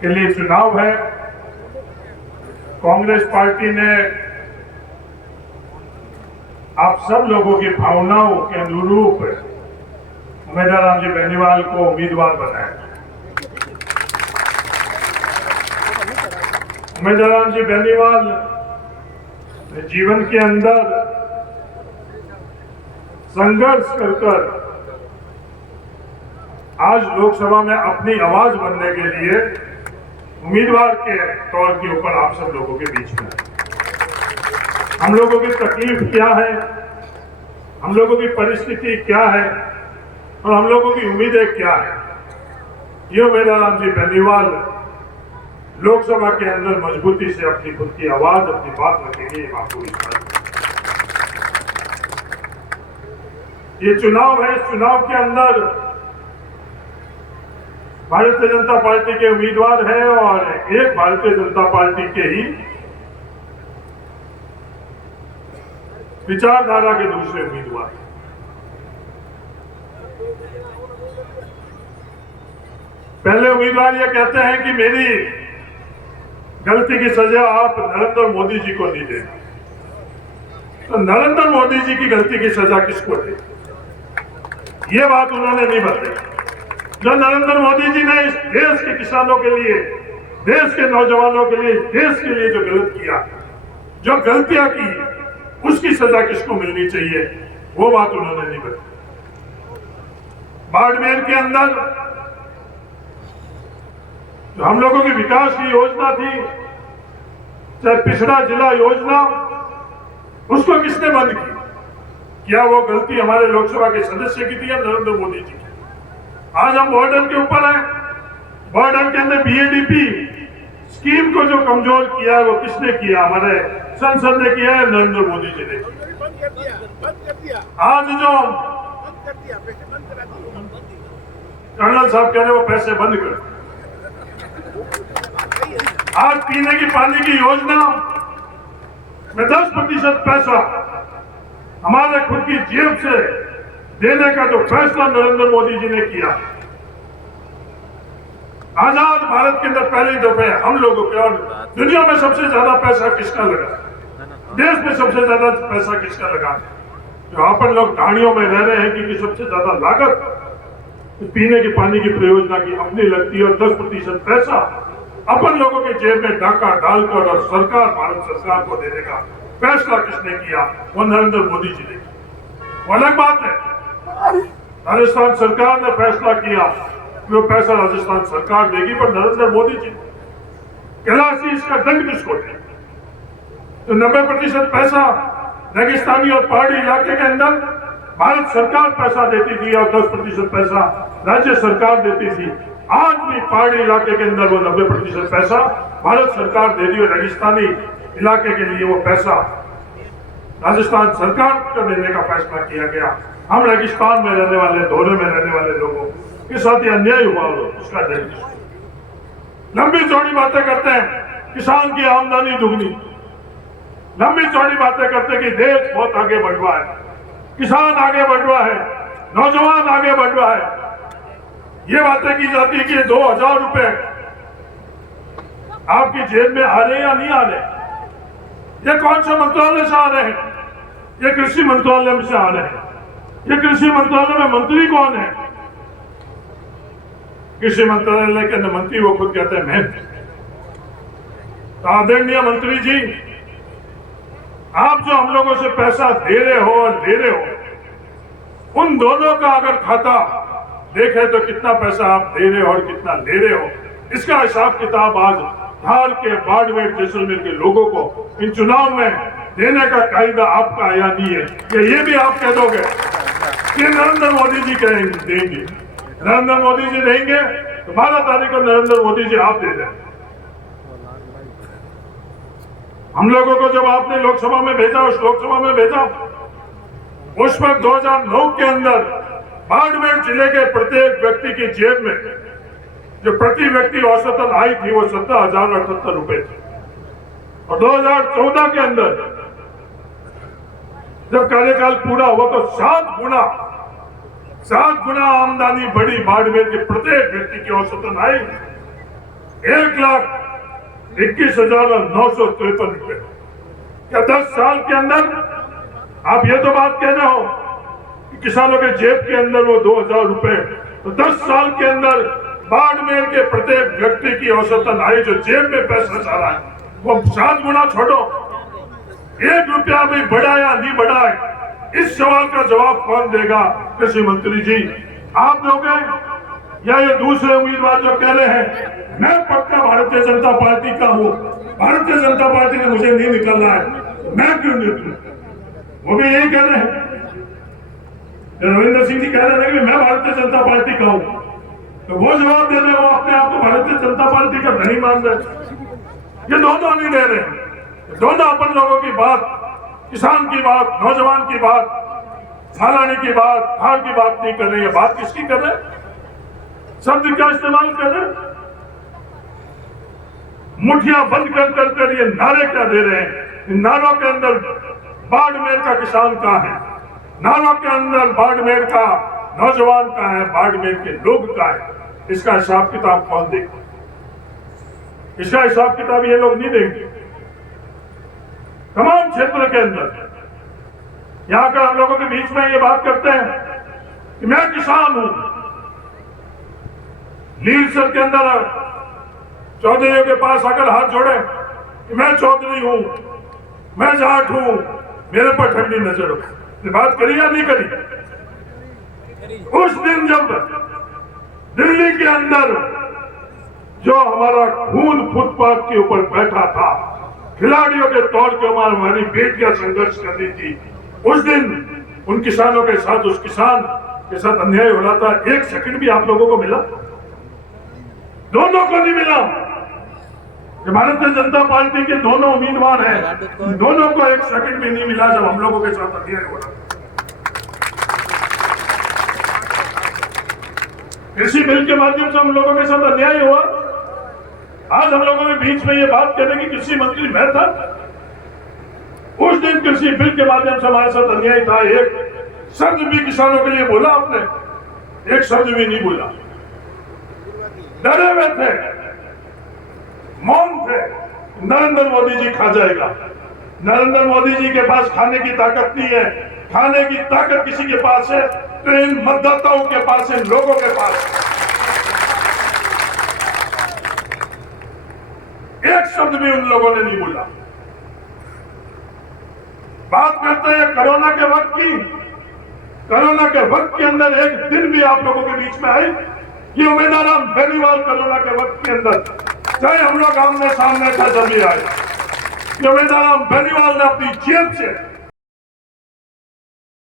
के लिए चुनाव है। कांग्रेस पार्टी ने आप सब लोगों की भावनाओं के अनुरूप उमेदवार राम जी बेनीवाल को उम्मीदवार बनाया। उमेदवार राम जी बेनीवाल जीवन के अंदर संघर्ष कर आज लोकसभा में अपनी आवाज बनने के लिए उम्मीदवार के तौर के ऊपर आप सब लोगों के बीच में हम लोगों की तकलीफ क्या है, हम लोगों की परिस्थिति क्या है और हम लोगों की उम्मीदें क्या है, ये उम्मीदवार राम जी बेनीवाल लोकसभा के अंदर मजबूती से अपनी खुद की आवाज, अपनी बात रखेंगे। ये आपको विश्वास। ये चुनाव है, इस चुनाव के अंदर भारतीय जनता पार्टी के उम्मीदवार हैं और एक भारतीय जनता पार्टी के ही विचारधारा के दूसरे उम्मीदवार। पहले उम्मीदवार ये कहते हैं कि मेरी गलती की सजा आप नरेंद्र मोदी जी को नहीं देना। तो नरेंद्र मोदी जी की गलती की सजा किसको दे, ये बात उन्होंने नहीं बताई। जो नरेंद्र मोदी जी ने इस देश के किसानों के लिए, देश के नौजवानों के लिए, देश के लिए जो गलत किया, जो गलतियां की, उसकी सजा किसको मिलनी चाहिए, वो बात उन्होंने नहीं बताई। बाड़मेर के अंदर जो हम लोगों की विकास की योजना थी, चाहे पिछड़ा जिला योजना, उसको किसने बंद की? क्या वो गलती हमारे लोकसभा के सदस्य की थी या नरेंद्र मोदी जी की? आज हम बॉर्डर के ऊपर हैं। बॉर्डर के अंदर बीएडीपी स्कीम को जो कमजोर किया है वो किसने किया? हमारे संसद ने किया है, नरेंद्र मोदी जी ने किया। आज जो कर्नल साहब कह रहे वो पैसे बंद कर। आज पीने की पानी की योजना में 10% पैसा हमारे खुद की जेब से देने का जो फैसला नरेंद्र मोदी जी ने किया, आजाद भारत के अंदर पहली दफे हम लोगों के, और दुनिया में सबसे ज्यादा पैसा किसका लगा, देश में सबसे ज्यादा पैसा किसका लगा? जो अपन लोग गाड़ियों में रह रहे हैं कि सबसे ज्यादा लागत पीने के पानी की परियोजना की अपनी लगती है और 10% पैसा अपन लोगों के जेब में डाका डालकर और सरकार, भारत सरकार को देने का फैसला किसने किया? वो नरेंद्र मोदी जी ने किया। वो अलग बात है, राजस्थान सरकार ने फैसला किया कि वो पैसा राजस्थान सरकार देगी, पर नरेंद्र मोदी जी कैलाशी इसका दंड किसको दे? तो 90% पैसा रेगिस्तानी और पहाड़ी इलाके के अंदर भारत सरकार पैसा देती थी और 10% पैसा राज्य सरकार देती थी। आज भी पहाड़ी इलाके के अंदर वो 90% पैसा भारत सरकार दे रही है। रेगिस्तानी इलाके के लिए वो पैसा राजस्थान सरकार को देने का फैसला किया गया। हम रेगिस्तान में रहने वाले, दौरे में रहने वाले लोगों के साथ ये अन्याय हुआ, उसका दंड। लंबी चौड़ी बातें करते हैं, किसान की आमदनी दुगनी, लंबी चौड़ी बातें करते हैं कि देश बहुत आगे बढ़ रहा है, किसान आगे बढ़ रहा है, नौजवान आगे बढ़ रहा है। ये बातें की जाती है कि 2000 रुपए आपकी जेब में आ रहे या नहीं आ रहे? ये कौन से मंत्रालय से आ रहे हैं? ये कृषि मंत्रालय में से आ रहे हैं। ये कृषि मंत्रालय में मंत्री कौन है? कृषि मंत्रालय के मंत्री वो खुद कहते हैं मैं। तो आदरणीय मंत्री जी, आप जो हम लोगों से पैसा दे रहे हो और ले रहे हो, उन दोनों का अगर खाता देखे तो कितना पैसा आप दे रहे हो और कितना ले रहे हो, इसका हिसाब किताब आज धार के, बाड़मेर, जैसलमेर के लोगों को इन चुनाव में देने का कायदा आपका आया नहीं है। ये भी आप कह दोगे कि नरेंद्र मोदी जी देंगे, नरेंद्र मोदी जी देंगे तो 12 तारीख को नरेंद्र मोदी जी आप दे दें। हम लोगों को जब आपने लोकसभा में भेजा, उस लोकसभा में भेजा, उस वक्त 2009 के अंदर बाड़मेर जिले के प्रत्येक व्यक्ति की जेब में जो प्रति व्यक्ति औसतन आई थी वो 17,078 रुपए थी। और 2014 के अंदर जब कार्यकाल पूरा हुआ तो 7 गुना आमदनी बढ़ी बाड़मेर के प्रत्येक व्यक्ति की औसतन आई 1,21,953 रुपए। क्या 10 साल के अंदर आप ये तो बात कह रहे हो कि किसानों के जेब के अंदर वो 2,000 रुपए, तो 10 साल के अंदर बाड़मेर के प्रत्येक व्यक्ति की औसतन आय जो जेब में पैसा जा रहा है वो 7 गुना छोड़ो, 1 रुपया भी बढ़ा या नहीं बढ़ा है, इस सवाल का जवाब कौन देगा? कृषि मंत्री जी आप दोगे या ये दूसरे उम्मीदवार जो कह रहे हैं मैं पक्का भारतीय जनता पार्टी का हूँ, भारतीय जनता पार्टी ने मुझे नहीं निकलना है, मैं क्यों निकलूं? वो भी यही कह रहे हैं। रविंद्र सिंह जी कह रहे हैं कि मैं भारतीय जनता पार्टी का हूँ, तो वो जवाब दे रहे, वो अपने आप को भारतीय जनता पार्टी का धनी मान रहे। ये दोनों नहीं दे रहे, दोनों अपन लोगों की बात, किसान की बात, नौजवान की बात, सालानी की बात, खाद की बात नहीं कर रहे हैं। बात किसकी कर रहे हैं? शब्द क्या इस्तेमाल कर रहे हैं? मुठियां बंद कर ये नारे क्या दे रहे हैं? इन नारों के अंदर बाड़मेर का किसान कहाँ है? नारों के अंदर बाड़मेर का नौजवान कहाँ है? बाड़मेर के लोग कहाँ है? इसका हिसाब किताब कौन देगा? इसका हिसाब किताब ये लोग नहीं देंगे। तमाम क्षेत्र के अंदर यहां का हम लोगों के बीच में ये बात करते हैं कि मैं किसान हूं। लीलसर के अंदर चौधरी के पास आकर हाथ जोड़े कि मैं चौधरी हूं, मैं जाट हूं, मेरे पर ठंडी नजर हो, ये बात करी या नहीं करी? उस दिन जब दिल्ली के अंदर जो हमारा खून फुटपाथ के ऊपर बैठा था, खिलाड़ियों के तौर पर हमारी बेटियां संघर्ष कर रही थी, उस दिन उन किसानों के साथ, उस किसान के साथ अन्याय हो रहा था, 1 सेकंड भी आप लोगों को मिला? दोनों को नहीं मिला। भारतीय जनता पार्टी के दोनों उम्मीदवार हैं, दोनों को 1 सेकंड भी नहीं मिला जब हम लोगों के साथ अन्याय हो रहा। कृषि बिल के माध्यम से हम लोगों के साथ अन्याय हुआ। आज हम लोगों ने बीच में ये बात कहने की कृषि मंत्री मैं था, उस दिन कृषि बिल के माध्यम से हमारे साथ अन्याय था। एक शब्द भी किसानों के लिए बोला आपने? एक शब्द भी नहीं बोला। डरे हुए थे, मौन थे। नरेंद्र मोदी जी खा जाएगा। नरेंद्र मोदी जी के पास खाने की ताकत नहीं है, खाने की ताकत किसी के पास है तो इन मतदाताओं के पास, इन लोगों के पास। एक शब्द भी उन लोगों ने नहीं बोला। बात करते हैं कोरोना के वक्त की। कोरोना के वक्त के अंदर एक दिन भी आप लोगों के बीच में आई? ये उम्मीदवार बेनीवाल कोरोना के वक्त के अंदर चाहे हम लोग आमने सामने था जब ये आए, ये उम्मीदवार बेनीवाल ने अपनी जेब से